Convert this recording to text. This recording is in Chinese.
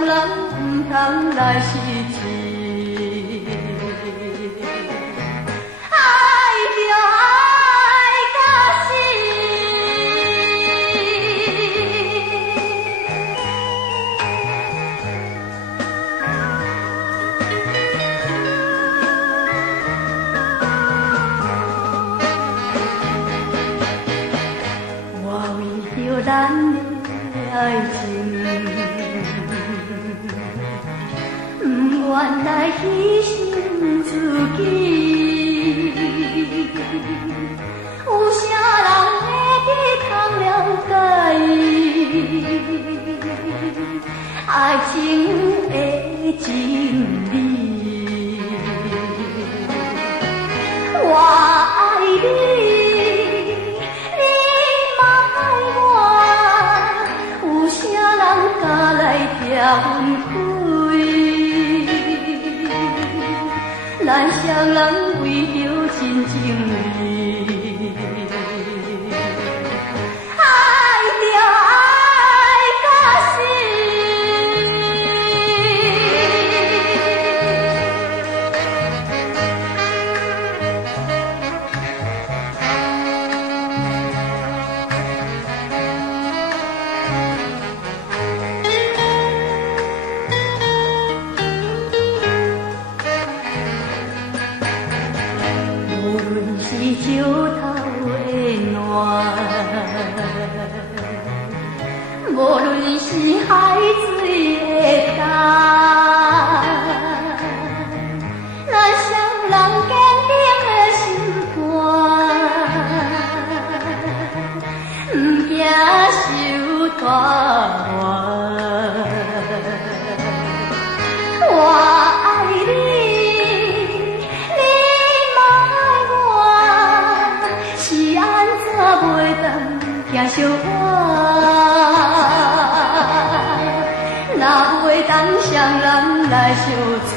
人唔通来失志，爱就爱到死。我为着咱的爱情。原来牺牲自己，有啥人会去通了解爱情的真理？我爱你，你嘛爱我，有啥人敢来拆分开？咱双人为着真情义，爱就爱到死。是石头的暖，无论是海水的干，咱双人坚定的心肝，不惊受拖烂。我爱你。惊相我，哪袂当双人来相娶？